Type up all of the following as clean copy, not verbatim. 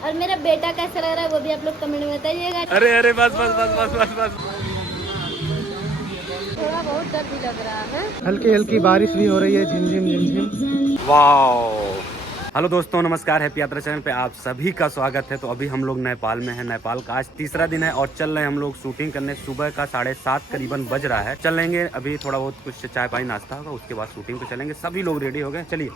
और मेरा बेटा कैसा लग रहा है वो भी आप लोग कमेंट में बताइएगा। अरे अरे बस बस बस बस बस बस। थोड़ा बहुत डर भी लग रहा है। हल्की हल्की बारिश भी हो रही है, झिमझिम झिमझिम। वाओ। हेलो दोस्तों, नमस्कार। हैप्पी यात्रा चैनल पे आप सभी का स्वागत है। तो अभी हम लोग नेपाल में हैं। नेपाल का आज तीसरा दिन है और चल रहे हैं हम लोग शूटिंग करने। सुबह का 7:30 करीबन बज रहा है। चल लेंगे अभी, थोड़ा बहुत कुछ चाय पानी नाश्ता होगा, उसके बाद शूटिंग पे चलेंगे। सभी लोग रेडी हो गए, चलिए।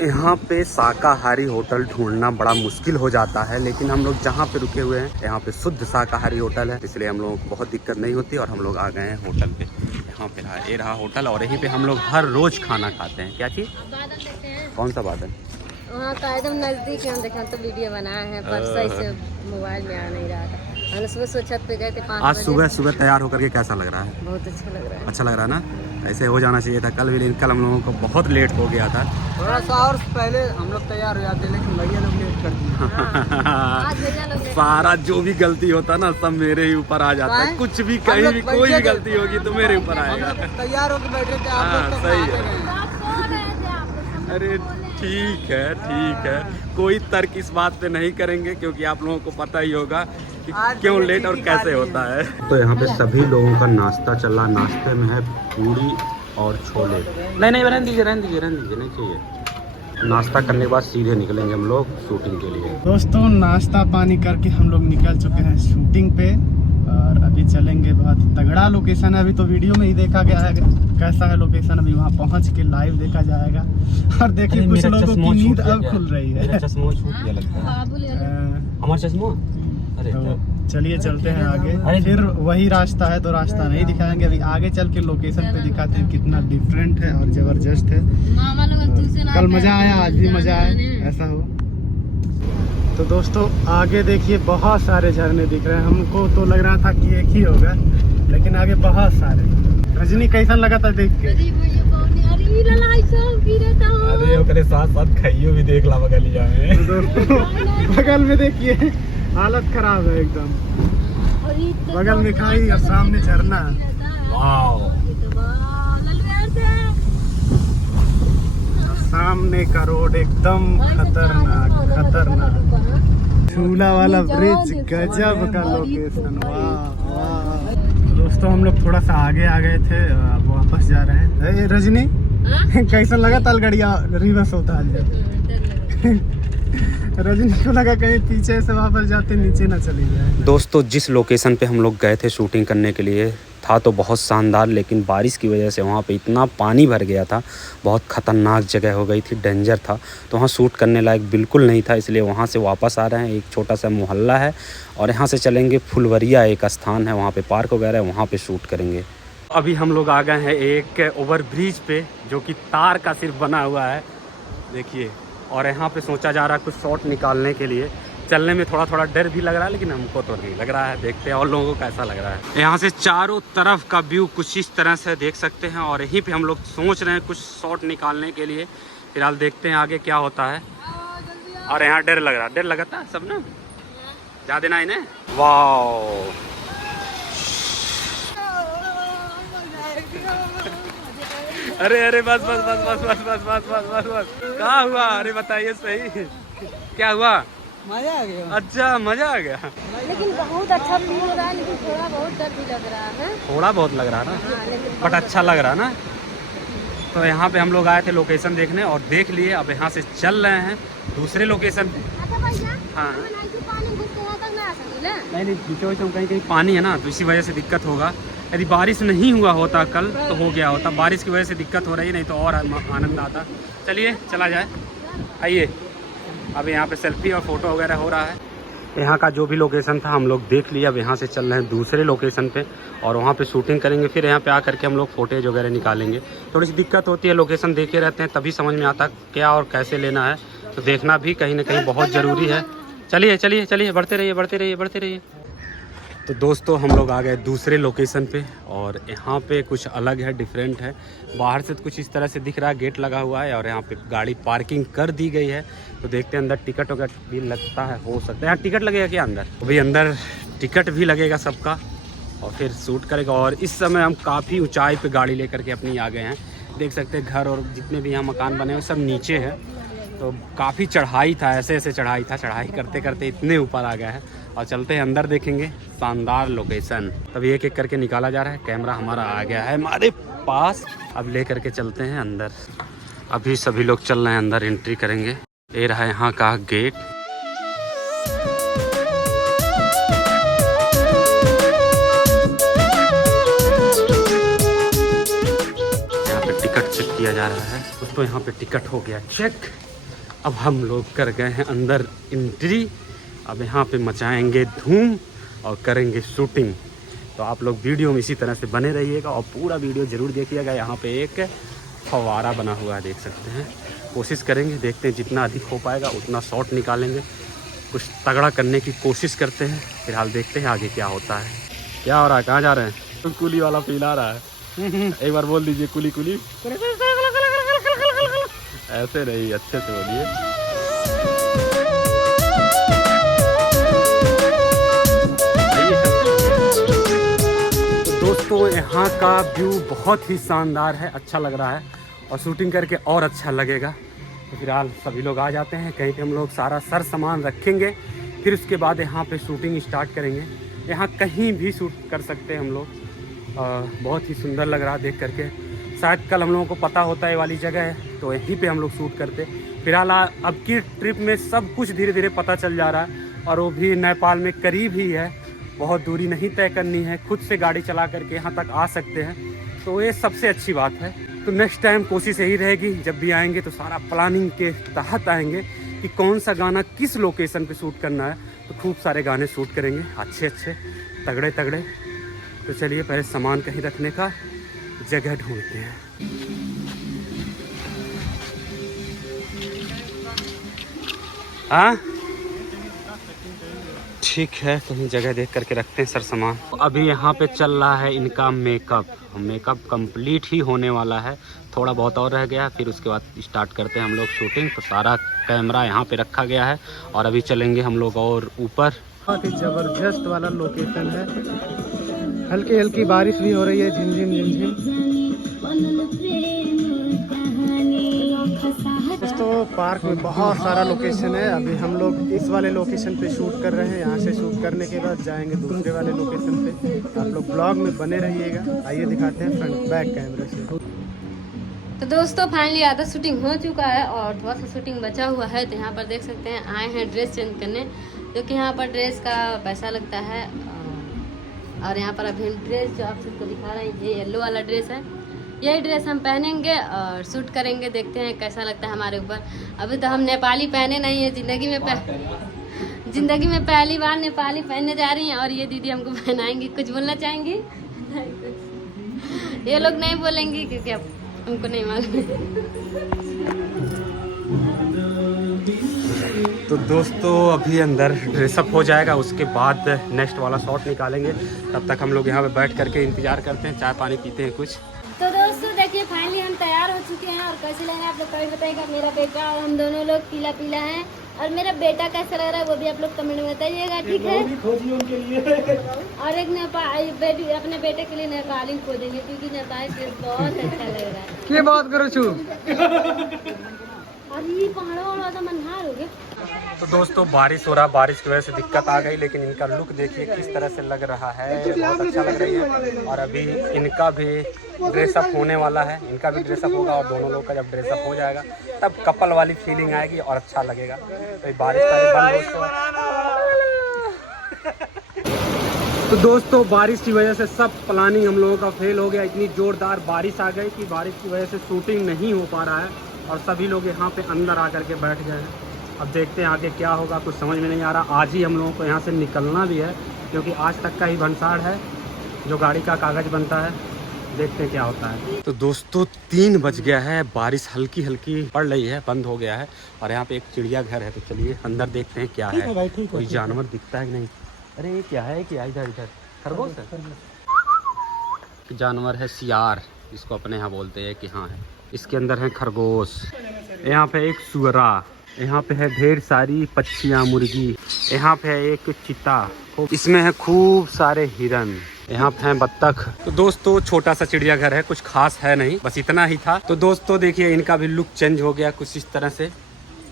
यहाँ पे शाकाहारी होटल ढूंढना बड़ा मुश्किल हो जाता है, लेकिन हम लोग जहाँ पे रुके हुए हैं यहाँ पे शुद्ध शाकाहारी होटल है, इसलिए हम लोगों को बहुत दिक्कत नहीं होती और हम लोग आ गए हैं होटल पे। यहाँ पे ये रहा होटल और यहीं पे हम लोग हर रोज खाना खाते हैं। क्या चीज़? कौन सा बादल? वहाँ का एकदम नजदीक है। हम देखा तो वीडियो बनाए हैं, पर सही से मोबाइल में आ नहीं रहा था। हमने सुबह छत पे गए थे 5 आज बजे। सुबह तैयार होकर के कैसा लग रहा है? बहुत अच्छा लग रहा है। अच्छा लग रहा है ना? ऐसे हो जाना चाहिए था कल भी, लेकिन कल हम लोगों को बहुत लेट हो गया था। थोड़ा सा और पहले हम लोग तैयार हो जाते, लेकिन भैया लोग लेट कर दिए। आज भैया लोग लेट सारा जो भी गलती होता है ना, सब मेरे ही ऊपर आ जाता है। कुछ भी कहीं भी कोई भी गलती होगी तो मेरे ऊपर आएगा। तैयार होकर बैठे थे, आप हाँ, लोग सही तो है। अरे ठीक है ठीक है, कोई तर्क इस बात पे नहीं करेंगे, क्योंकि आप लोगों को पता ही होगा कि क्यों लेट और कैसे होता है। तो यहाँ पे सभी लोगों का नाश्ता चल रहा। नाश्ते में है पूरी और छोले। नहीं रहने दीजिए नहीं चाहिए। नाश्ता करने के बाद सीधे निकलेंगे हम लोग शूटिंग के लिए। दोस्तों, नाश्ता पानी करके हम लोग निकल चुके हैं शूटिंग पे और अभी चलेंगे। बहुत तगड़ा लोकेशन है, अभी तो वीडियो में ही देखा गया है कैसा है लोकेशन। अभी वहाँ पहुँच के लाइव देखा जाएगा। और देखिए कुछ लोगों की नींद अब खुल रही है। चश्मा छूट गया लगता है। हमारा चश्मा। अरे तो चलिए चलते हैं आगे। फिर वही रास्ता है तो रास्ता नहीं दिखाएंगे, अभी आगे चल के लोकेशन पे दिखाते हैं कितना डिफरेंट है और जबरदस्त है। कल मजा आया, आज भी मजा आया, ऐसा हो। तो दोस्तों आगे देखिए बहुत सारे झरने दिख रहे हैं। हमको तो लग रहा था कि एक ही होगा, लेकिन आगे बहुत सारे। रजनी कैसा लगा था देख के? अरे ओकरे साथ साथ खाइयो भी देख ला बगलिया में। बगल में देखिए हालत खराब है एकदम। बगल में खाई और सामने झरना। वाओ। सामने का रोड एकदम खतरनाक। झूला वाला ब्रिज, गजब का लोकेशन। वाह वाह। दोस्तों हम लोग थोड़ा सा आगे आ गए थे, अब वापस जा रहे हैं। रजनी कैसा लगा तलगड़िया रिवर्स होता है? रजनी को लगा कहीं पीछे से वापस जाते नीचे ना चली जाए। दोस्तों जिस लोकेशन पे हम लोग गए थे शूटिंग करने के लिए था तो बहुत शानदार, लेकिन बारिश की वजह से वहाँ पे इतना पानी भर गया था, बहुत ख़तरनाक जगह हो गई थी, डेंजर था। तो वहाँ शूट करने लायक बिल्कुल नहीं था, इसलिए वहाँ से वापस आ रहे हैं। एक छोटा सा मोहल्ला है और यहाँ से चलेंगे फुलवरिया, एक स्थान है वहाँ पे पार्क वगैरह, वहाँ पे शूट करेंगे। अभी हम लोग आ गए हैं एक ओवर ब्रिज पे, जो कि तार का सिर्फ बना हुआ है, देखिए। और यहाँ पे सोचा जा रहा है कुछ शॉट निकालने के लिए। चलने में थोड़ा थोड़ा डर भी लग रहा है, लेकिन हमको तो नहीं लग रहा है। देखते हैं और लोगों को कैसा लग रहा है। यहाँ से चारों तरफ का व्यू कुछ इस तरह से देख सकते हैं और यहीं पे हम लोग सोच रहे हैं कुछ शॉट निकालने के लिए। फिलहाल देखते हैं आगे क्या होता है। और यहाँ डर लग रहा, डर लगता है सब ना, ज़्यादा ना इन्हें। वाह। अरे अरे बस बस बस बस बस बस बस बस बस बस। क्या हुआ? अरे बताइए सही, क्या हुआ? मजा आ गया। अच्छा मजा आ गया। लेकिन बहुत अच्छा फील हो रहा है, लेकिन थोड़ा बहुत डर भी लग रहा है। थोड़ा बहुत लग रहा है ना, हाँ, लेकिन बट अच्छा लग रहा है ना। तो यहाँ पे हम लोग आए थे लोकेशन देखने और देख लिए। अब यहाँ से चल रहे हैं दूसरे लोकेशन पे। हाँ नहीं बीचों बीचों कहीं कहीं पानी है ना, तो इसी वजह से दिक्कत होगा। यदि बारिश नहीं हुआ होता कल तो हो गया होता। बारिश की वजह से दिक्कत हो रही है, नहीं तो और आनंद आता। चलिए चला जाए, आइए। अब यहाँ पे सेल्फी और फोटो वगैरह हो रहा है। यहाँ का जो भी लोकेशन था हम लोग देख लिया। अब यहाँ से चल रहे हैं दूसरे लोकेशन पे और वहाँ पे शूटिंग करेंगे। फिर यहाँ पे आकर के हम लोग फोटेज वगैरह निकालेंगे। थोड़ी सी दिक्कत होती है, लोकेशन देखे रहते हैं तभी समझ में आता क्या और कैसे लेना है, तो देखना भी कहीं ना कहीं बहुत ज़रूरी है। चलिए चलिए चलिए, बढ़ते रहिए बढ़ते रहिए बढ़ते रहिए। तो दोस्तों हम लोग आ गए दूसरे लोकेशन पे और यहाँ पे कुछ अलग है, डिफरेंट है। बाहर से तो कुछ इस तरह से दिख रहा है, गेट लगा हुआ है और यहाँ पे गाड़ी पार्किंग कर दी गई है। तो देखते हैं अंदर टिकट वगैरह भी लगता है, हो सकता है। यहाँ टिकट लगेगा क्या अंदर? अभी अंदर टिकट भी लगेगा सबका और फिर शूट करेगा। और इस समय हम काफ़ी ऊंचाई पे गाड़ी लेकर के अपनी आ गए हैं। देख सकते हैं घर और जितने भी यहाँ मकान बने हुए सब नीचे हैं। तो काफ़ी चढ़ाई था, ऐसे ऐसे चढ़ाई था, चढ़ाई करते करते इतने ऊपर आ गया है। और चलते हैं अंदर, देखेंगे शानदार लोकेशन। तभी एक एक करके निकाला जा रहा है। कैमरा हमारा आ गया है हमारे पास, अब ले करके चलते हैं अंदर। अभी सभी लोग चल रहे हैं अंदर, एंट्री करेंगे। ये रहा यहाँ का गेट। यहाँ पे टिकट चेक किया जा रहा है। दोस्तों यहाँ पे टिकट हो गया चेक। अब हम लोग कर गए हैं अंदर एंट्री। अब यहाँ पे मचाएंगे धूम और करेंगे शूटिंग। तो आप लोग वीडियो में इसी तरह से बने रहिएगा और पूरा वीडियो ज़रूर देखिएगा। यहाँ पे एक फव्वारा बना हुआ है, देख सकते हैं। कोशिश करेंगे, देखते हैं जितना अधिक हो पाएगा उतना शॉट निकालेंगे। कुछ तगड़ा करने की कोशिश करते हैं। फिलहाल देखते हैं आगे क्या होता है। क्या हो रहा है, कहाँ जा रहे हैं? तो कुली वाला फील आ रहा है। एक बार बोल दीजिए कुली कुली। ऐसे नहीं, अच्छे से बोलिए। दोस्तों यहाँ का व्यू बहुत ही शानदार है, अच्छा लग रहा है और शूटिंग करके और अच्छा लगेगा। तो फिलहाल सभी लोग आ जाते हैं। कहीं पे हम लोग सारा सर सामान रखेंगे, फिर उसके बाद यहाँ पे शूटिंग स्टार्ट करेंगे। यहाँ कहीं भी शूट कर सकते हैं हम लोग। बहुत ही सुंदर लग रहा है देख करके। शायद कल हम लोगों को पता होता है ये वाली जगह है, तो यहीं पे हम लोग शूट करते। फिलहाल अब की ट्रिप में सब कुछ धीरे धीरे पता चल जा रहा है, और वो भी नेपाल में करीब ही है, बहुत दूरी नहीं तय करनी है। खुद से गाड़ी चला करके यहाँ तक आ सकते हैं, तो ये सबसे अच्छी बात है। तो नेक्स्ट टाइम कोशिश यही रहेगी, जब भी आएंगे तो सारा प्लानिंग के तहत आएंगे कि कौन सा गाना किस लोकेशन पे शूट करना है। तो खूब सारे गाने शूट करेंगे, अच्छे अच्छे तगड़े तगड़े। तो चलिए पहले सामान कहीं रखने का जगह ढूंढते हैं। हाँ ठीक है, कहीं जगह देख करके रखते हैं सर सामान। अभी यहाँ पे चल रहा है इनका मेकअप कंप्लीट ही होने वाला है, थोड़ा बहुत और रह गया, फिर उसके बाद स्टार्ट करते हैं हम लोग शूटिंग। तो सारा कैमरा यहाँ पे रखा गया है और अभी चलेंगे हम लोग और ऊपर। बहुत ही ज़बरदस्त वाला लोकेशन है। हल्की हल्की बारिश भी हो रही है, झिमझिम झिमझिम। दोस्तों पार्क में बहुत सारा लोकेशन है। अभी हम लोग इस वाले लोकेशन पे शूट कर रहे हैं। यहाँ से शूट करने के बाद जाएंगे दूसरे वाले लोकेशन पे। आप लोग ब्लॉग में बने रहिएगा। आइए दिखाते हैं फ्रंट बैक कैमरे से। तो दोस्तों फाइनली आधा शूटिंग हो चुका है और थोड़ा सा शूटिंग बचा हुआ है। तो यहाँ पर देख सकते हैं आए हैं ड्रेस चेंज करने, क्योंकि यहाँ पर ड्रेस का पैसा लगता है। और यहाँ पर अभी ड्रेस जो आप सबको दिखा रहे हैं, ये येलो वाला ड्रेस है। यही ड्रेस हम पहनेंगे और शूट करेंगे, देखते हैं कैसा लगता है हमारे ऊपर। अभी तो हम नेपाली पहने नहीं है ज़िंदगी में पहली बार नेपाली पहनने जा रही हैं, और ये दीदी हमको पहनाएंगी। कुछ बोलना चाहेंगी? ये लोग नहीं बोलेंगी क्योंकि अब हमको नहीं मालूम। तो दोस्तों अभी अंदर ड्रेसअप हो जाएगा, उसके बाद नेक्स्ट वाला शॉट निकालेंगे। तब तक हम लोग यहाँ पे बैठ करके इंतजार करते हैं, चाय पानी पीते हैं कुछ। तो दोस्तों देखिए फाइनली हम तैयार हो चुके हैं, और कैसे लग रहा है आप लोग कमेंट बताइएगा। मेरा बेटा और हम दोनों लोग पीला पीला हैं, और मेरा बेटा कैसा लग रहा है वो भी आप लोग कमेंट में बताइएगा, ठीक है। और एक नेपाली अपने बेटे के लिए नेपाली खोजेंगे, क्योंकि नेपाली ड्रेस बहुत अच्छा लग रहा है। क्या बात करो छू। और ये पहाड़ों वाला मनहार हो गया। तो दोस्तों बारिश हो रहा, बारिश की वजह से दिक्कत आ गई, लेकिन इनका लुक देखिए किस तरह से लग रहा है, बहुत अच्छा लग रही है। और अभी इनका भी ड्रेसअप होने वाला है, इनका भी ड्रेसअप होगा, और दोनों लोग का जब ड्रेसअप हो जाएगा तब कपल वाली फीलिंग आएगी और अच्छा लगेगा। तो बारिश तो दोस्तों बारिश की वजह से सब प्लानिंग हम लोगों का फेल हो गया। इतनी ज़ोरदार बारिश आ गई कि बारिश की वजह से शूटिंग नहीं हो पा रहा है, और सभी लोग यहाँ पे अंदर आकर के बैठ गए हैं। अब देखते हैं आगे क्या होगा, कुछ समझ में नहीं आ रहा। आज ही हम लोगों को यहाँ से निकलना भी है, क्योंकि आज तक का ही भंसाड़ है जो गाड़ी का कागज़ बनता है। देखते हैं क्या होता है। तो दोस्तों 3 बज गया है, बारिश हल्की हल्की पड़ रही है, बंद हो गया है, और यहाँ पे एक चिड़िया घर है। तो चलिए अंदर देखते हैं क्या है, कोई जानवर दिखता है कि नहीं। अरे ये क्या है, क्या इधर इधर खरगोश है, जानवर है सियार, इसको अपने यहाँ बोलते हैं कि हाँ है। इसके अंदर है खरगोश, यहाँ पे एक सुअरा, यहाँ पे है ढेर सारी पक्षियाँ, मुर्गी, यहाँ पे है एक चिता, इसमें है खूब सारे हिरन, यहाँ पे है बत्तख। तो दोस्तों छोटा सा चिड़ियाघर है, कुछ खास है नहीं, बस इतना ही था। तो दोस्तों देखिए इनका भी लुक चेंज हो गया कुछ इस तरह से,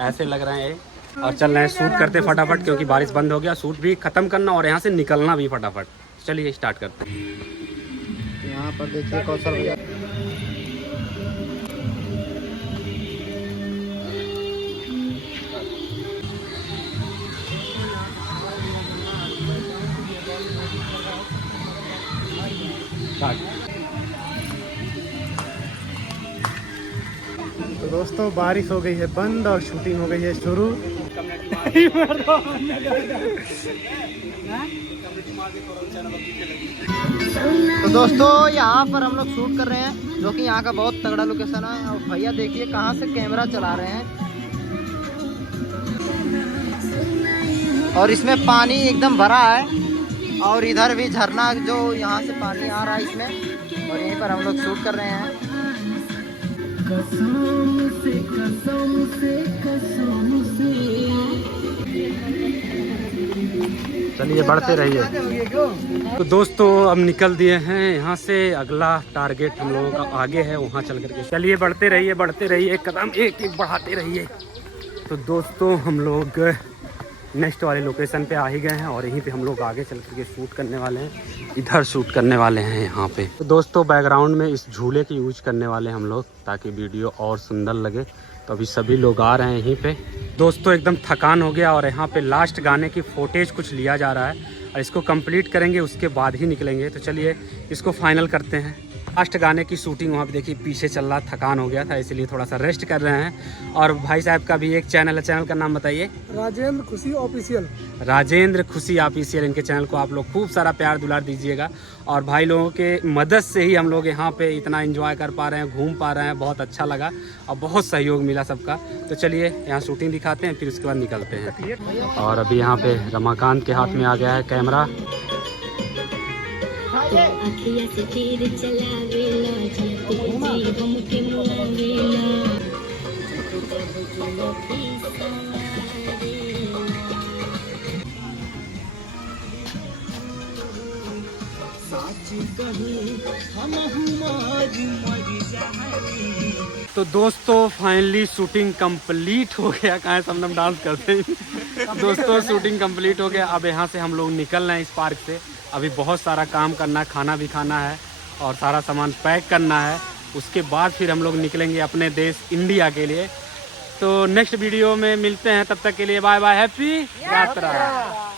ऐसे लग रहे हैं ये। और चल रहे हैं शूट करते फटाफट, क्योंकि बारिश बंद हो गया। शूट भी ख़त्म करना और यहाँ से निकलना भी फटाफट। चलिए स्टार्ट करते हैं। यहाँ पर देखिए कौशल भैया। तो दोस्तों बारिश हो गई है बंद और शूटिंग हो गई है शुरू। तो दोस्तों यहाँ पर हम लोग शूट कर रहे हैं, जो कि यहाँ का बहुत तगड़ा लोकेशन है। और भैया देखिए कहाँ से कैमरा चला रहे हैं। और इसमें पानी एकदम भरा है और इधर भी झरना जो यहाँ से पानी आ रहा है इसमें। और यहीं पर हम लोग शूट कर रहे हैं। चलिए बढ़ते रहिए। तो दोस्तों अब निकल दिए हैं यहाँ से। अगला टारगेट हम लोगों का आगे है, वहाँ चल करके। चलिए बढ़ते रहिए, कदम एक एक बढ़ाते रहिए। तो दोस्तों हम लोग नेक्स्ट वाले लोकेशन पे आ ही गए हैं और यहीं पे हम लोग आगे चल करके शूट करने वाले हैं। इधर शूट करने वाले हैं यहाँ पे। तो दोस्तों बैकग्राउंड में इस झूले की यूज करने वाले हैं हम लोग, ताकि वीडियो और सुंदर लगे। तो अभी सभी लोग आ रहे हैं यहीं पे। दोस्तों एकदम थकान हो गया और यहाँ पे लास्ट गाने की फुटेज कुछ लिया जा रहा है और इसको कंप्लीट करेंगे, उसके बाद ही निकलेंगे। तो चलिए इसको फाइनल करते हैं। लास्ट गाने की शूटिंग वहाँ पे देखिए पीछे चल रहा, थकान हो गया था इसलिए थोड़ा सा रेस्ट कर रहे हैं। और भाई साहब का भी एक चैनल है, चैनल का नाम बताइए। राजेंद्र खुशी ऑफिशियल। राजेंद्र खुशी ऑफिशियल, इनके चैनल को आप लोग खूब सारा प्यार दुलार दीजिएगा। और भाई लोगों के मदद से ही हम लोग यहाँ पे इतना एंजॉय कर पा रहे हैं, घूम पा रहे हैं। बहुत अच्छा लगा और बहुत सहयोग मिला सबका। तो चलिए यहाँ शूटिंग दिखाते हैं, फिर उसके बाद निकलते हैं। और अभी यहाँ पे रमाकांत के हाथ में आ गया है कैमरा। तो दोस्तों फाइनली शूटिंग कंप्लीट हो गया। कहाँ सब हम डांस करते हैं। दोस्तों शूटिंग कंप्लीट हो गया। अब यहाँ से हम लोग निकल रहे हैं इस पार्क से। अभी बहुत सारा काम करना है, खाना भी खाना है और सारा सामान पैक करना है। उसके बाद फिर हम लोग निकलेंगे अपने देश इंडिया के लिए। तो नेक्स्ट वीडियो में मिलते हैं, तब तक के लिए बाय बाय, हैप्पी यात्रा।